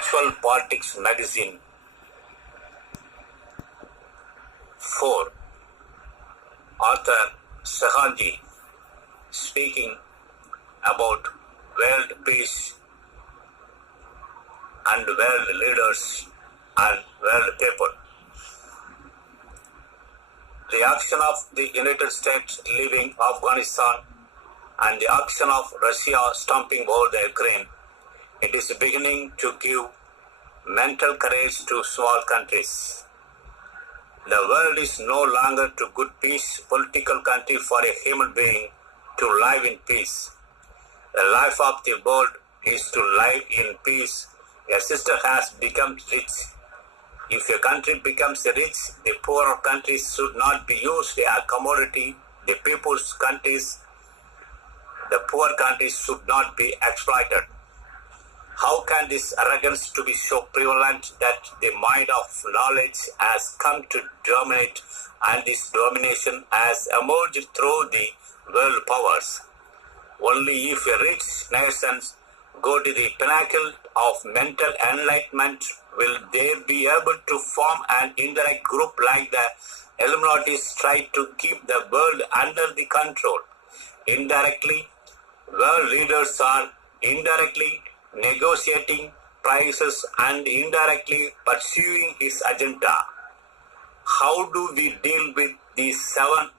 Spiritual Politics Magazine. 4. Author Sahanji speaking about world peace and world leaders and world people. The action of the United States leaving Afghanistan and the action of Russia stomping over the Ukraine, it is beginning to give mental courage to small countries. The world is no longer too good peace political country for a human being to live in peace. The life of the world is to live in peace. A sister has become rich. If a country becomes rich, the poorer countries should not be used as a commodity. The people's countries, the poor countries should not be exploited. How can this arrogance to be so prevalent that the mind of knowledge has come to dominate, and this domination has emerged through the world powers? Only if rich nations go to the pinnacle of mental enlightenment will they be able to form an indirect group like the Illuminatis try to keep the world under the control. Indirectly, world leaders are indirectly negotiating prices and indirectly pursuing his agenda. How do we deal with these 7?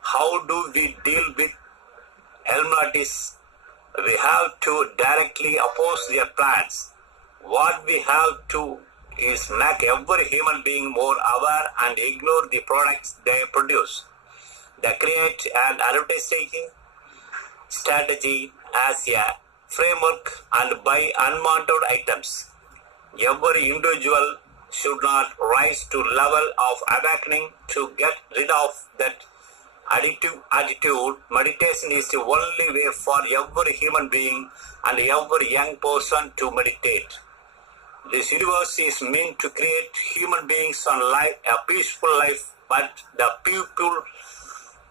How do we deal with Illuminatis? We have to directly oppose their plans. What we have to is make every human being more aware and ignore the products they produce. They create an advertising strategy as a framework and buy unwanted items. Every individual should not rise to level of awakening to get rid of that addictive attitude. Meditation is the only way for every human being and every young person to meditate. This universe is meant to create human beings on life, a peaceful life, but the people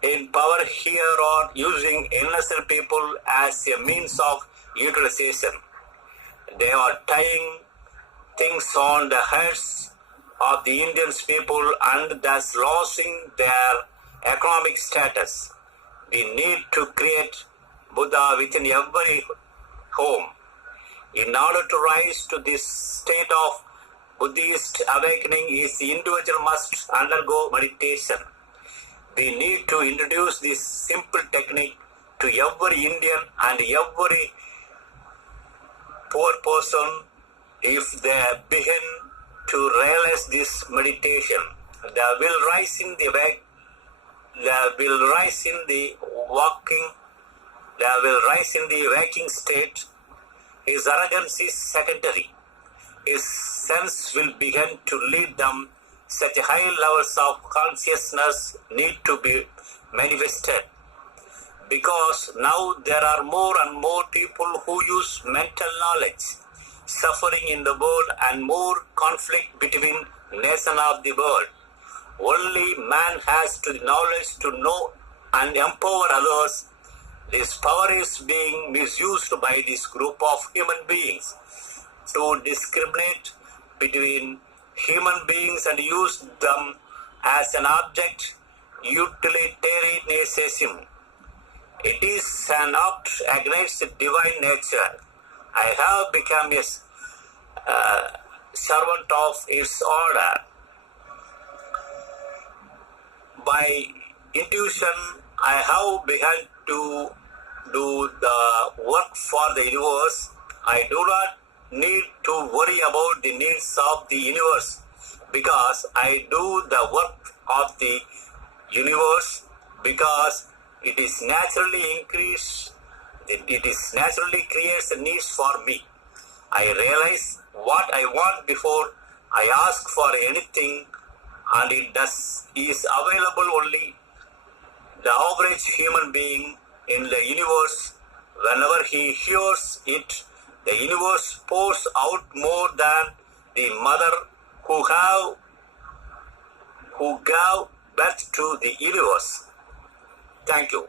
in power here are using innocent people as a means of utilization. They are tying things on the heads of the Indian people and thus losing their economic status. We need to create Buddha within every home. In order to rise to this state of Buddhist awakening, the individual must undergo meditation. We need to introduce this simple technique to every Indian and every poor person. If they begin to realize this meditation, they will rise in the way. They will rise in the walking. They will rise in the waking state. His arrogance is secondary. His sense will begin to lead them. Such high levels of consciousness need to be manifested, because now there are more and more people who use mental knowledge, suffering in the world and more conflict between nations of the world. Only man has the knowledge to know and empower others. This power is being misused by this group of human beings to discriminate between human beings and use them as an object, utilitarianism. It is an act against divine nature. I have become a servant of its order. By intuition, I have begun to do the work for the universe. I do not need to worry about the needs of the universe, because I do the work of the universe, because it is naturally increased. It is naturally creates the needs for me. I realize what I want before I ask for anything, and it is available only. The average human being in the universe, whenever he hears it, the universe pours out more than the mother who gave birth to the universe. Thank you.